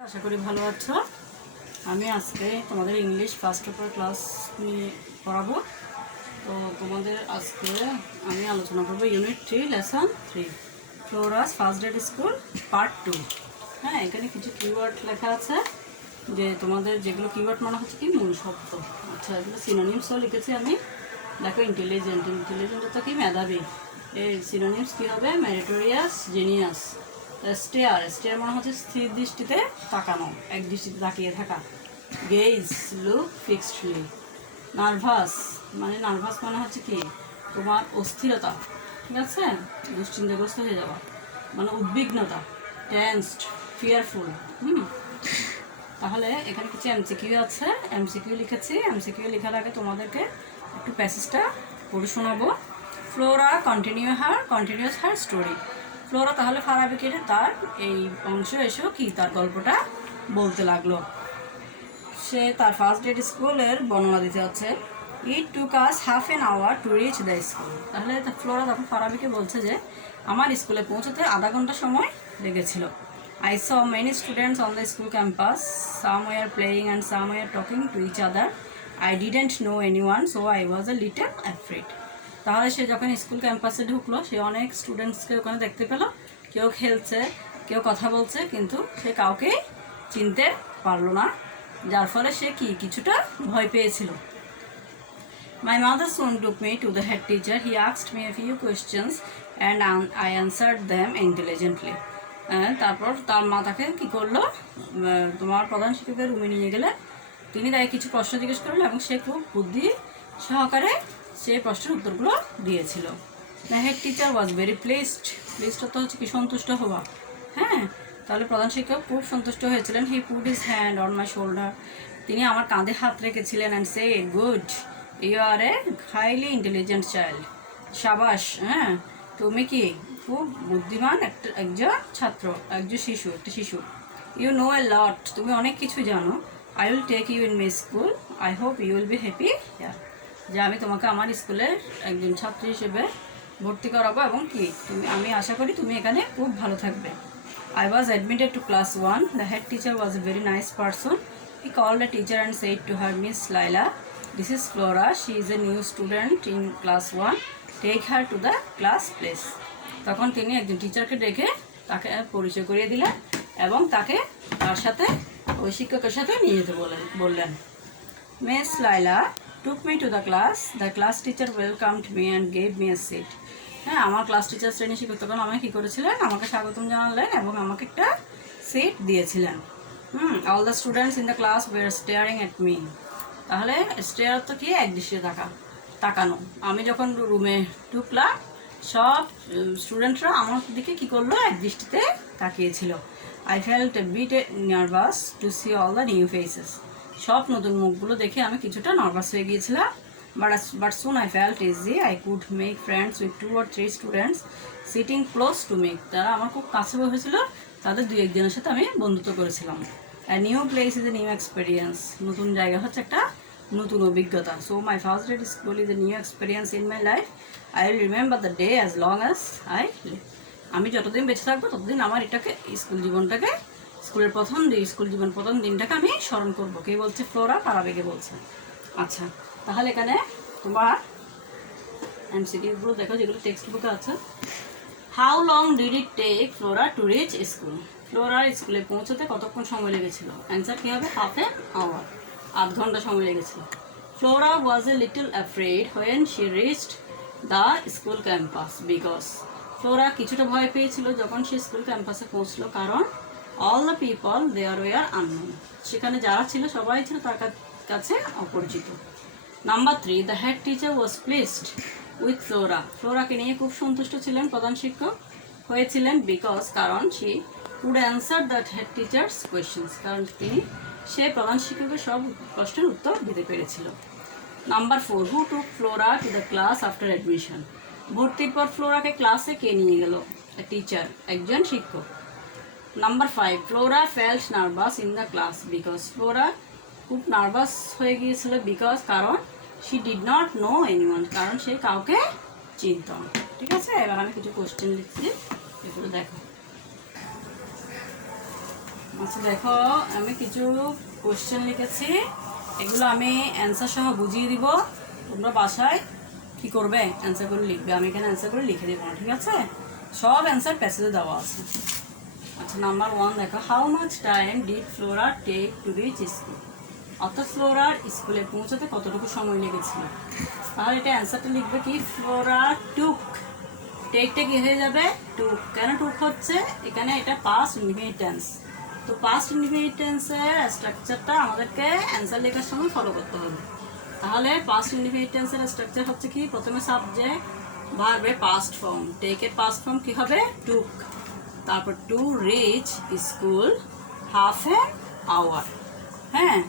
আশা করি ভালো আছো। আমি আজকে তোমাদের ইংলিশ ফার্স্ট পেপার ক্লাস নিয়ে পড়াবো। তো তোমাদের আজকে আমি আলোচনা করবো unit 3 lesson 3 Flora's first day school part 2। হ্যাঁ, এখানে কিছু কিওয়ার্ড লেখা আছে, যে তোমাদের যেগুলো কিওয়ার্ড মানে হচ্ছে কি মূল শব্দ। আচ্ছা, এগুলো সিনোনিমসও লিখেছি আমি। দেখো, ইন্টেলিজেন্ট তো কি মেধাবী, এর সিনোনিমস কী হবে? Meritorious, genius. স্টেয়ার মানে হচ্ছে স্থির দৃষ্টিতে তাকানো, এক দৃষ্টিতে তাকিয়ে থাকা। Gauge, look ফিক্সডলি। নার্ভাস মানে হচ্ছে কি তোমার অস্থিরতা, ঠিক আছে, দুশ্চিন্তাগ্রস্ত হয়ে যাওয়া, মানে উদ্বিগ্নতা। Tensed, fearful. তাহলে এখানে কিছু এমসিকিউ আছে, এমসিকিউ লিখেছি। এমসিকিউ লেখার আগে তোমাদেরকে একটু প্যাসেজটা পড়ে শোনাবো। Flora continuous her story. Flora তাহলে ফারাবিকে তার এই অংশ এসেও কি তার গল্পটা বলতে লাগলো। সে তার ফার্স্ট ডে স্কুলের বর্ণনা দিতে হচ্ছে। It took us half an hour to reach the school. তাহলে ফ্লোরা তখন ফারাবিকে বলছে যে আমার স্কুলে পৌঁছতে আধা ঘন্টা সময় লেগেছিল। I saw many students on the school campus. Some were playing and some were talking to each other. I didn't know anyone, so I was a little afraid. তাহলে সে যখন স্কুল ক্যাম্পাসে ঢুকলো, সে অনেক স্টুডেন্টসকে ওখানে দেখতে পেল। কেউ খেলছে, কেউ কথা বলছে, কিন্তু সে কাউকে চিনতে পারলো না, যার ফলে সে কিছুটা ভয় পেয়েছিল। My mother soon took me to the head teacher. He asked me a few questions and I answered them intelligently. তারপর তার মা তাকে কী করলো, তোমার প্রধান শিক্ষকের রুমে নিয়ে গেলে তিনি তাকে কিছু প্রশ্ন জিজ্ঞেস করলেন এবং সে খুব বুদ্ধি সহকারে সেই প্রশ্নের উত্তরগুলো দিয়েছিল। The head teacher was very placed. Placed তো হচ্ছে কি সন্তুষ্ট হওয়া। হ্যাঁ, তাহলে প্রধান শিক্ষক খুব সন্তুষ্ট হয়েছিলেন। He put his hand on my shoulder. তিনি আমার কাঁধে হাত রেখেছিলেন and said good, you are a highly intelligent child. সাবাস, হ্যাঁ, তুমি কি খুব বুদ্ধিমান একজন ছাত্র, একটা শিশু। ইউ নো এ লট, তুমি অনেক কিছু জানো। I will take you in my school. I hope you will be happy here. যে আমি তোমাকে আমার স্কুলের একজন ছাত্রী হিসেবে ভর্তি করাবো এবং আমি আশা করি তুমি এখানে খুব ভালো থাকবে। I was admitted to class 1. The head teacher was a very nice person. He called the teacher and said to her, Miss Laila, this is Flora. She is a new student in class 1. Take her to the class place. তখন তিনি একজন টিচারকে ডেকে তাকে পরিচয় করিয়ে দিলেন এবং তাকে তার সাথে ওই শিক্ষকের সাথে নিয়ে যেতে বললেন। Miss Laila took me to the class. The class teacher welcomed me and gave me a seat. হ্যাঁ, আমার ক্লাস টিচার শ্রেণী শিক্ষক তখন আমাকে কী করেছিলেন, আমাকে স্বাগতম জানালেন এবং আমাকে একটা সিট দিয়েছিলেন। All the students in the class were staring at me. তাহলে স্টেয়ার তো কি এক দৃষ্টিতে তাকানো। আমি যখন রুমে ঢুকলাম, সব স্টুডেন্টরা আমার দিকে কী করলো, এক দৃষ্টিতে তাকিয়েছিল। I felt a bit nervous to see all the new faces. সব নতুন মুখগুলো দেখে আমি কিছুটা নার্ভাস হয়ে গিয়েছিলাম। But soon I felt easy. I could make friends with 2 or 3 students sitting close to me. তারা আমার খুব কাছে বসেছিল, তাদের 2-1 জনের সাথে আমি বন্ধুত্ব করেছিলাম। A new place is a new experience. নতুন জায়গা হচ্ছে একটা নতুন অভিজ্ঞতা। So my first day at school is a new experience in my life. I will remember the day as long as I live. আমি যতদিন বেঁচে থাকবো ততদিন আমার এটাকে স্কুল জীবনটাকে স্কুল জীবন প্রথম দিনটাকে আমি স্মরণ করবো। কে বলছে? ফ্লোরা ফারাবিকে বলছে। আচ্ছা, তাহলে এখানে তোমার এমসিকিউগুলো দেখো, যেগুলো টেক্সট বুকে আছে। How long did it take Flora to reach school? ফ্লোরার স্কুলে পৌঁছতে কতক্ষণ সময় লেগেছিল? অ্যান্সার কী হবে? হাফ অ্যান আওয়ার, আধ ঘন্টা সময় লেগেছিল। Flora was a little afraid when she reached the school campus because. Flora কিছুটা ভয় পেয়েছিল যখন সে স্কুল ক্যাম্পাসে পৌঁছলো, কারণ all the people there were unknown. সেখানে যারা ছিল সবাই ছিল তার কাছে অপরিচিত। Number 3, the head teacher was placed with Flora. ফ্লোরাকে নিয়ে খুব সন্তুষ্ট ছিলেন প্রধান শিক্ষক হয়েছিলেন, বিকজ কারণ she could answer the head teacher's questions, কারণ সে প্রধান শিক্ষকের সব প্রশ্নের উত্তর দিতে পেরেছিল। Number 4, who took Flora to the class after admission? ভর্তির পর ফ্লোরাকে ক্লাসে কে নিয়ে গেল? টিচার, একজন শিক্ষক। Number 5, Flora felt nervous in the class because. Flora খুব নার্ভাস হয়ে গিয়েছিল, বিকজ কারণ she did not know anyone, কারণ সে কাউকে চিনত না। ঠিক আছে, এবার আমি কিছু কোশ্চেন লিখছি, এগুলো দেখো। আচ্ছা দেখো, আমি কিছু কোশ্চেন লিখেছি, এগুলো আমি অ্যান্সার সহ বুঝিয়ে দিব। তোমরা বাসায় কী করবে, অ্যান্সার করে লিখবে। আমি এখানে অ্যান্সার করে লিখে দেবো না, ঠিক আছে? সব অ্যান্সার প্যাসেজে দেওয়া আছে। আচ্ছা, নাম্বার 1 দেখো, how much time did Flora take to reach school? অর্থাৎ ফ্লোরার স্কুলে পৌঁছাতে কতটুকু সময় লেগেছিল। তাহলে এটা অ্যান্সারটা লিখবে কি, ফ্লোরা টুক। টেকটা কি হয়ে যাবে, টুক। কেন টুক হচ্ছে, এখানে এটা পাস্ট ইনডিফিনিট টেন্স। তো পাস্ট ইনডিফিনিট টেন্সের স্ট্রাকচারটা আমাদেরকে অ্যান্সার লেখার সময় ফলো করতে হবে। তাহলে পাস্ট ইনডিফিনিট টেন্সের স্ট্রাকচার হচ্ছে কি, প্রথমে সাবজেক্ট, ভার্বের পাস্ট ফর্ম, টেকের পাস্ট ফর্ম কি হবে, টুক। তারপর to reach school, half an hour. হ্যাঁ,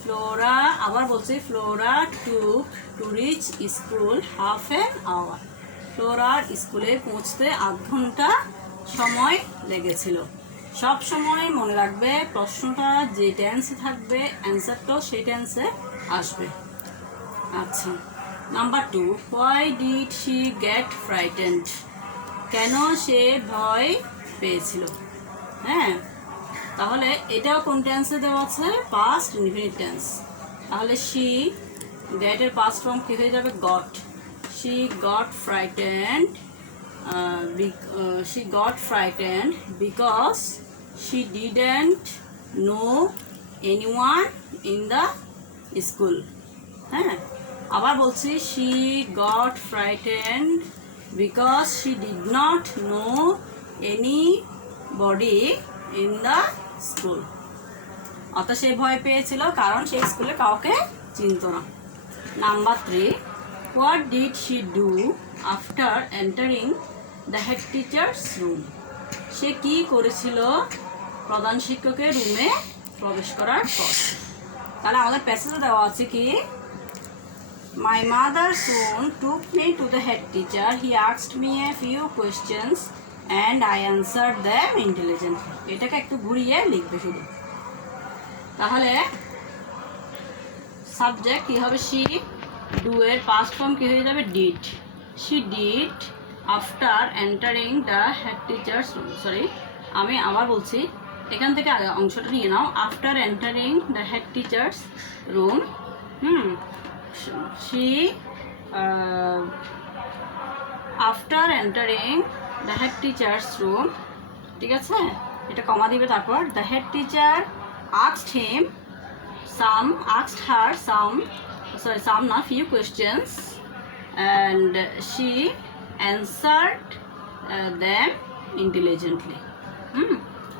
ফ্লোরা, আবার বলছি, Flora took to reach school half an hour. ফ্লোরার স্কুলে পৌঁছতে আধ ঘন্টা সময় লেগেছিল। সব সময় মনে রাখবে, প্রশ্নটা যে টেন্সে থাকবে অ্যান্সারটাও সেই টেন্সে আসবে। আচ্ছা, number 2, why did she get frightened? কেন সে ভয় পেয়েছিল? হ্যাঁ, তাহলে এটাও কোন টেন্সে দেওয়া আছে, পাস্ট ইনডিফিনিট টেন্স। তাহলে শি, গেটের পাস্ট ফর্ম কী হয়ে যাবে, goat. She got frightened, she got frightened because she didn't know anyone in the school. হ্যাঁ, আবার বলছি, she got frightened because she did not know anybody in the school. অর্থাৎ সে ভয় পেয়েছিল কারণ সেই স্কুলে কাউকে চিনত না। Number 3, what did she do after entering the head teacher's room? সে কি করেছিল প্রধান শিক্ষকের রুমে প্রবেশ করার পর? তাহলে আমাদের প্যাসেজে দেওয়া আছে কি, my mother soon took me to the head teacher. He asked me a few questions and I answered them intelligently. এটাকে একটু ঘুরিয়ে লিখবে শুধু। তাহলে সাবজেক্ট কি হবে, she, do এর পাস্ট ফর্ম কি হয়ে যাবে, did. she did after entering the head teacher's room. Sorry, আমি আবার বলছি, এখান থেকে অংশটা নিয়ে নাও। After entering the head teacher's room, she after entering the head teacher's room, ঠিক আছে, এটা কমা দিবে। তারপর the head teacher asked her some না, few questions and she answered them intelligently.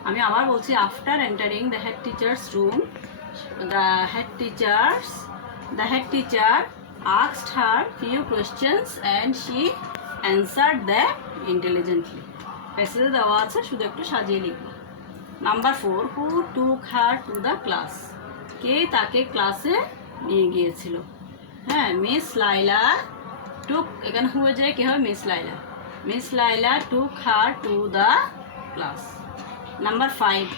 আমি আবার বলছি, after entering the head teacher's room, the head teacher asked her few questions and she answered them intelligently. প্যাসেজে দেওয়া আছে, শুধু একটু সাজিয়ে লিখবো। Number 4, who took her to the class? কে তাকে ক্লাসে নিয়ে গিয়েছিল? হ্যাঁ, মিস লাইলা টুক, এখানে হয়ে যায় কি হবে, miss Laila took her to the class. Number 5,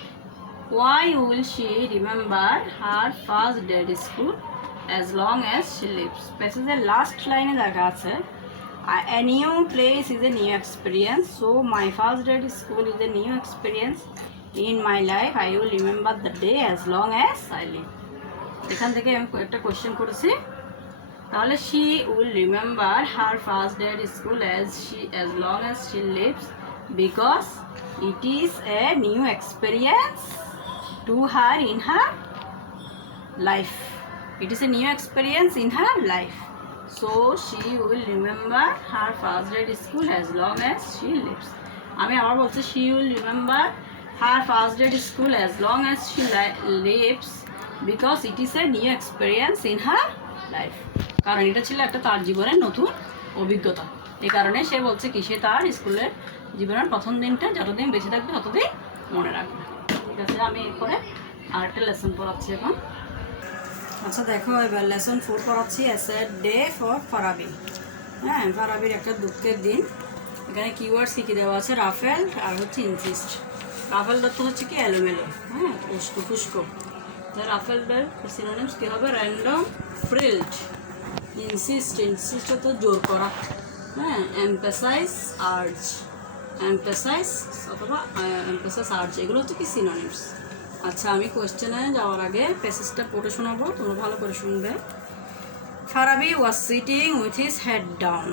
why will she remember her first day at school as long as she lives? প্যাসেজের লাস্ট লাইনে দেখা আছে, a new place is a new experience, so my first day at school is a new experience in my life. I will remember the day as long as I live. এখান থেকে আমি একটা question করেছি। তাহলে she will remember her first day at school as long as she lives because it is a new experience to her in her life. It is a new experience in her life, so she will remember her first day at school as long as she lives. আমি আবার বলছি, she will remember her first day at school as long as she lives because it is a new experience in her life. কারণ এটা ছিল একটা তার জীবনের নতুন অভিজ্ঞতা। এই কারণে সে বলছে কি, সে তার স্কুলের জীবনের প্রথম দিনটা যতদিন বেঁচে থাকবে ততদিন মনে রাখবে। ঠিক আছে, আমি এরপরে আরেকটা লেসন পড়াচ্ছি এখন। আচ্ছা দেখো, এবার লেসন 4 পড়াচ্ছি, অ্যাসেড ডে ফর ফারাবি। হ্যাঁ, ফারাবির একটা দুঃখের দিন। এখানে কিওয়ার্ডস কী কী দেওয়া আছে, রাফেল আর হচ্ছে ইনসিস্ট। রাফেল দত্ত হচ্ছে কি, এলোমেলো, হ্যাঁ, ফুস্কো। রাফেল বেল সিনোনিমস কী হবে, র্যান্ডম, ফ্রিল্ড। ইনসিস্ট হতো জোর করা, হ্যাঁ, এমফেসাইজ, আর্জ, এমফেসাইজ অথবা এমফেসাইজ আর্জ, এগুলো হচ্ছে কি সিনোনিমস। আচ্ছা, আমি কোয়েশ্চেনে যাওয়ার আগে প্যাসেজটা পড়ে শোনাবো, তোমরা ভালো করে শুনবে। Farabi was sitting with his head down.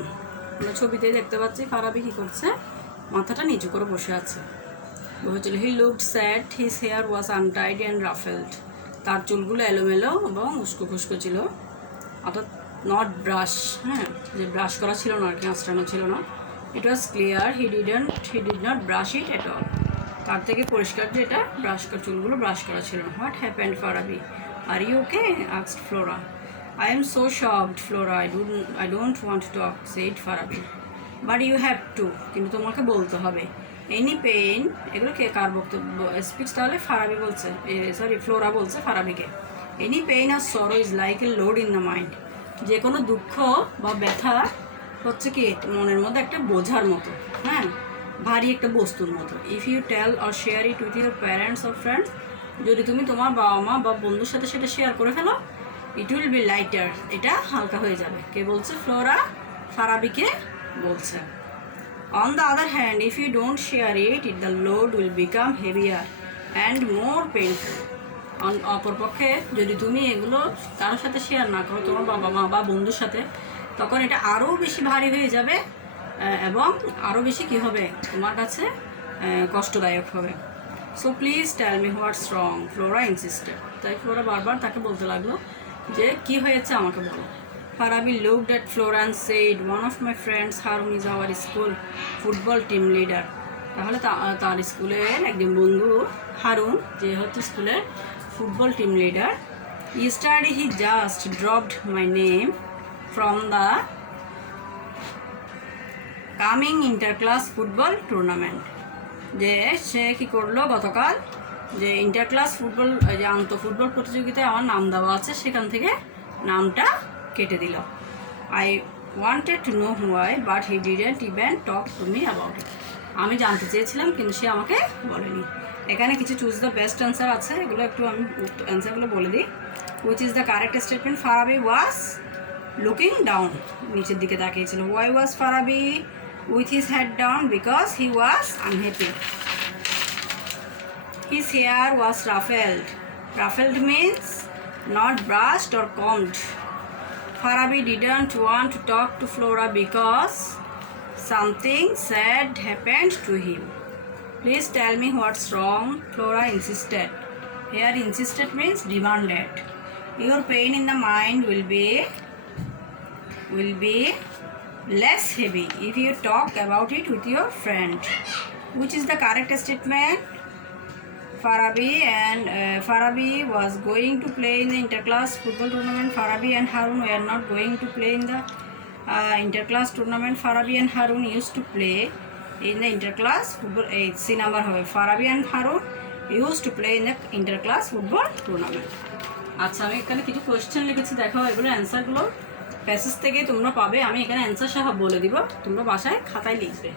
আমরা ছবিতেই দেখতে পাচ্ছি ফারাবি কী করছে, মাথাটা নিচু করে বসে আছে। বলেছিল he looked sad, his hair was untidy and ruffled. তার চুলগুলো এলোমেলো এবং উস্কো খুস্কো ছিল, অর্থাৎ নট ব্রাশ, হ্যাঁ, যে ব্রাশ করা ছিল না আর কি, আঁচড়ানো ছিল না। It was clear he did not brush it at all. তার থেকে পরিষ্কার যে এটা চুলগুলো ব্রাশ করা ছিল না। What happened Farabi, are you okay, asked Flora. I am so shocked, Flora. I don't want to talk, said Farabi. But you have to. কিন্তু তোমাকে বলতে হবে। Any pain, এগুলো কে কার বক্তব্য স্পিচ, তাহলে ফারাবি বলছে, সরি ফ্লোরা বলছে ফারাবিকে। Any pain or sorrow is like a load in the mind. যে কোনো দুঃখ বা ব্যথা হচ্ছে কি মনের মধ্যে একটা বোঝার মতো, হ্যাঁ, ভারী একটা বস্তুর মতো। If you tell or share it with your parents or friends, যদি তুমি তোমার বাবা মা বা বন্ধুর সাথে সেটা শেয়ার করে ফেলো, ইট উইল বি লাইটার, এটা হালকা হয়ে যাবে। কে বলছে? ফ্লোরা ফারাবিকে বলছে। On the other hand, if you don't share it, the load will become heavier and more painful. অপরপক্ষে যদি তুমি এগুলো কারোর সাথে শেয়ার না করো, তোমার বাবা মা বা বন্ধুর সাথে, তখন এটা আরও বেশি ভারী হয়ে যাবে এবং আরও বেশি কী হবে, তোমার কাছে কষ্টদায়ক হবে। So please tell me what's wrong, Flora insisted. তাই ফ্লোরা বারবার তাকে বলতে লাগলো যে কী হয়েছে আমাকে বলো। Farabi looked at Flora and said, one of my friends Harun is our school football team leader. তাহলে তার স্কুলের একজন বন্ধু হারুন, যে হচ্ছে স্কুলের football team leader. Yesterday he just dropped my name from the coming inter class football tournament. যে সে কী করলো গতকাল, যে ইন্টার ক্লাস ফুটবল, যে আন্তঃ ফুটবল প্রতিযোগিতায় আমার নাম দেওয়া আছে, সেখান থেকে নামটা কেটে দিল। I wanted to know why, but he didn't even talk to me about it. আমি জানতে চেয়েছিলাম কিন্তু সে আমাকে বলেনি। এখানে কিছু চুজ দ্য বেস্ট অ্যান্সার আছে, এগুলো একটু আমি অ্যান্সারগুলো বলে দিই। Which is the correct statement? Farabi was looking down, নিচের দিকে তাকিয়েছিল। Why was Farabi with his head down? Because he was unhappy. His hair was ruffled. Ruffled means not brushed or combed. Farabi didn't want to talk to Flora because something sad happened to him. Please tell me what's wrong, Flora insisted. Here insisted means demanded. Your pain in the mind will be less heavy if you talk about it with your friend. Which is the correct statement? Farabi was going to play in the interclass football tournament. Farabi and Harun were not going to play in the interclass tournament. Farabi and Harun used to play in the interclass football. C number হবে। Farabi and Harun used to play in the interclass football tournament. আচ্ছা, আমি এখানে কিছু question লিখেছি, দেখো এগুলো অ্যান্সারগুলো passage থেকে তোমরা পাবে। আমি এখানে অ্যান্সার সহ বলে দিব, তোমরা বাসায় খাতায় লিখবে।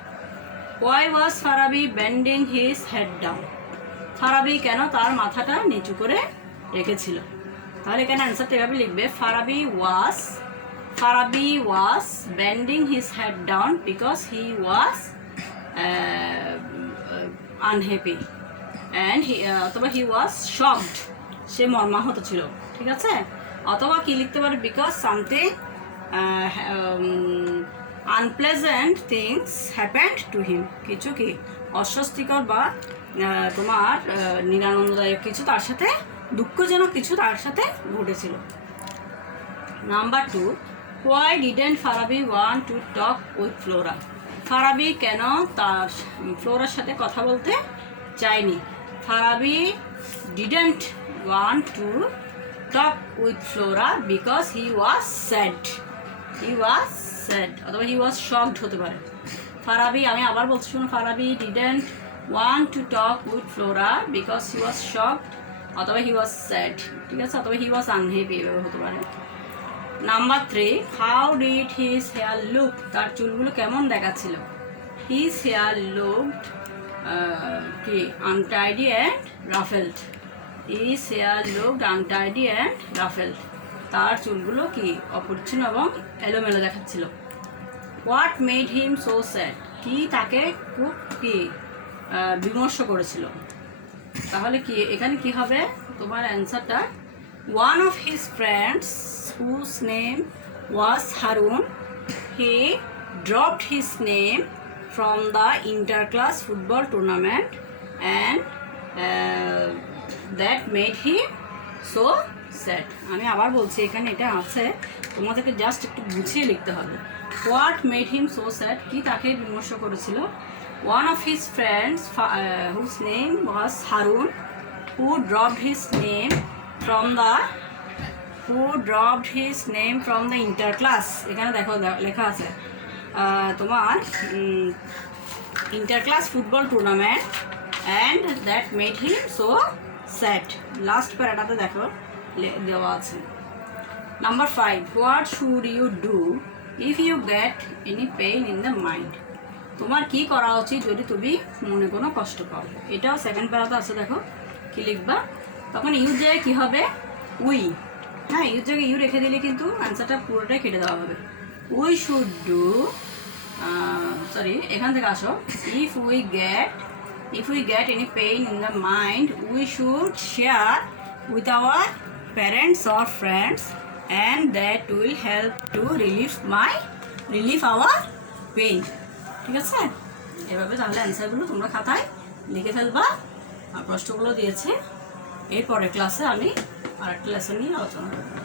Y was Farabi bending his head down? Farabi কেন তার মাথাটা নিচু করে রেখেছিল? তাহলে এখানে অ্যান্সারটা এভাবে লিখবে। Farabi was bending his head down because he was unhappy and অথবা হি ওয়াজ শকড, সে মর্মাহত ছিল, ঠিক আছে। অথবা কি লিখতে পারে? Because something unpleasant things happened to him, কিছু কি অস্বস্তিকর বা তোমার নিরানন্দদায়ক কিছু তার সাথে, দুঃখজনক কিছু তার সাথে ঘটেছিল। Number 2, why didn't Farabi want to talk with Flora? Farabi কেন তার ফ্লোরার সাথে কথা বলতে চায়নি? Farabi didn't want to talk with Flora because he was sad. অথবা he was shocked হতে পারে। ফারাবি, আমি আবার বলছি শুনো, Farabi didn't want to talk with Flora because he was shocked অথবা he was sad, ঠিক আছে, অথবা he was unhappy এভাবে হতে পারে। Number 3, how did his hair look? তার চুলগুলো কেমন দেখাচ্ছিল? His hair looked কি untidy and ruffled. His hair looked untidy and ruffled. তার চুলগুলো কি অপরিচ্ছন্ন এবং এলোমেলো দেখাচ্ছিল। What made him so sad? কি তাকে খুব কি বিমর্ষ করেছিল? তাহলে কি এখানে কি হবে তোমার অ্যান্সারটা, one of his friends whose name was Harun, he dropped his name from the inter-class football tournament and that made him so sad. আমি আবার বলছি, এখানে এটা আছে, তোমাদেরকে জাস্ট একটু গুছিয়ে লিখতে হবে। What made him so sad, কি তাকে বিমর্ষ করেছিল। One of his friends whose name was Harun, who dropped his name from the inter class. এখানে দেখো লেখা আছে তোমার inter class football tournament and that made him so sad. Last প্যারাটাতে দেখো দেওয়া আছে। Number 5, what should you do if you get any pain in the mind. তোমার কি করা উচিত যদি তুমি মনে কোনো কষ্ট পাও। এটাও সেকেন্ড প্যারাতে আছে, দেখো কি লিখবা। তখন ইউর জায়গায় কী হবে, উই। হ্যাঁ, ইউর জায়গায় ইউ রেখে দিলে কিন্তু অ্যান্সারটা পুরোটাই কেটে দেওয়া হবে। উই শুড ডু, এখান থেকে আসো, if we get any pain in the mind we should share with our parents or friends and that will help to relieve our pain. ঠিক আছে, এভাবে তাহলে অ্যান্সারগুলো তোমরা খাতায় লিখে ফেলবা। আর প্রশ্নগুলো দিয়েছে, এরপরের ক্লাসে আমি আরেকটা লেসন নিয়ে আলোচনা করব।